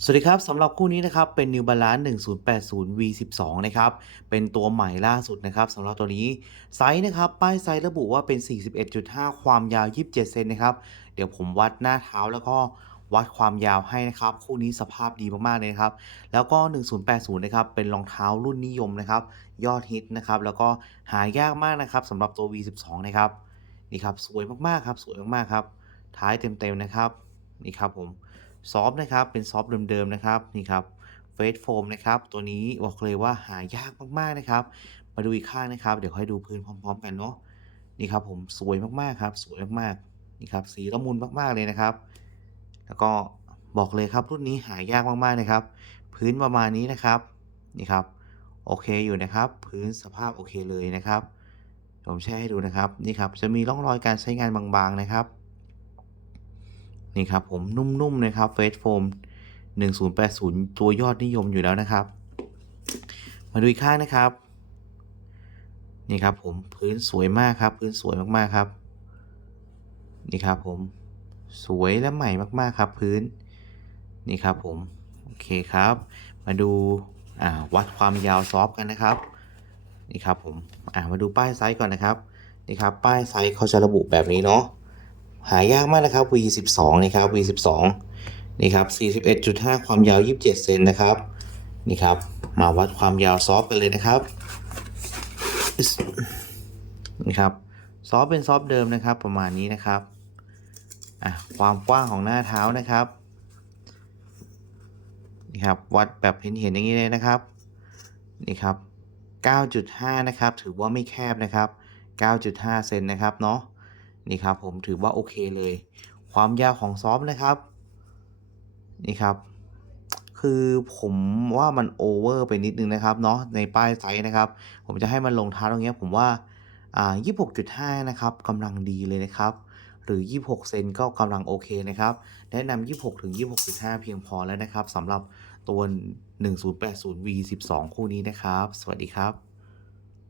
สวัสดีครับสำหรับคู่นี้นะครับเป็น New Balance 1080 V12 นะครับเป็นตัวใหม่ล่าสุดนะครับสำหรับตัวนี้ไซส์นะครับป้ายไซส์ระบุว่าเป็น 41.5 ความยาว 27 เซนนะครับเดี๋ยวผมวัดหน้าเท้าแล้วก็วัดความยาวให้นะครับคู่นี้สภาพดีมากๆเลยนะครับแล้วก็ 1080 นะครับเป็นรองเท้ารุ่นนิยมนะครับยอดฮิตนะครับแล้วก็หายากมากนะครับสำหรับตัว V12 นะครับนี่ครับสวยมากๆครับสวยมากๆครับท้ายเต็มๆนะครับนี่ครับผม ซอฟนะครับเป็นซอฟเดิมๆนะครับนี่ครับเฟสโฟมนะครับตัวนี้บอกเลยว่าหายากมากๆนะครับมาดูอีกข้างนะครับ เดี๋ยวให้ดูพื้นพร้อม ๆ กันเนาะนี่ครับผมสวยมากๆครับสวยมากๆนี่ครับสีละมุนมากๆเลยนะครับ แล้วก็บอกเลยครับรุ่นนี้หายากมากๆนะครับ พื้นประมาณนี้นะครับนี่ครับโอเคอยู่นะครับ พื้นสภาพโอเคเลยนะครับผมแช่ให้ดูนะครับนี่ครับจะมีร่องรอยการใช้งานบางๆนะครับ นี่ครับผมนุ่มๆนะครับเฟสโฟม1080 ตัวยอดนิยมอยู่แล้วนะครับ มาดูอีกข้างนะครับ นี่ครับผมพื้นสวยมากครับ พื้นสวยมากๆครับ นี่ครับผมสวยและใหม่มากๆครับ พื้นนี่ครับผมโอเคครับ มาดูาวัดความยาวซอฟกันนะครับนี่ครับผมามาดูป้ายไซส์ก่อนนะครับนี่ครับป้ายไซส์เขาจะระบุแบบนี้เนาะ หายากมากนะครับ V12 นะครับ V12 นี่ครับ41.5 ความยาว 27 เซนนะครับ นี่ครับ มาวัดความยาวซอฟกันเลยนะครับ นี่ครับ ซอฟเป็นซอฟเดิมนะครับ ประมาณนี้นะครับ อะ ความกว้างของหน้าเท้านะครับ นี่ครับ วัดแบบเห็นเห็นอย่างนี้เลยนะครับ นี่ครับ 9.5 นะครับ ถือว่าไม่แคบนะครับ 9.5 เซนนะครับเนาะ นี่ครับผมถือว่าโอเคเลย ความยาวของซอฟนะครับ นี่ครับ คือผมว่ามันโอเวอร์ไปนิดนึงนะครับเนาะในป้ายไซส์นะครับ ผมจะให้มันลงท้าตรงเนี้ยผมว่าอ่า26.5 นะครับกำลังดีเลยนะครับหรือ 26 เซนก็กำลังโอเคนะครับ แนะนำ 26 ถึง 26.5 เพียงพอแล้วนะครับสำหรับตัว 1080 V12 คู่นี้นะครับ สวัสดีครับ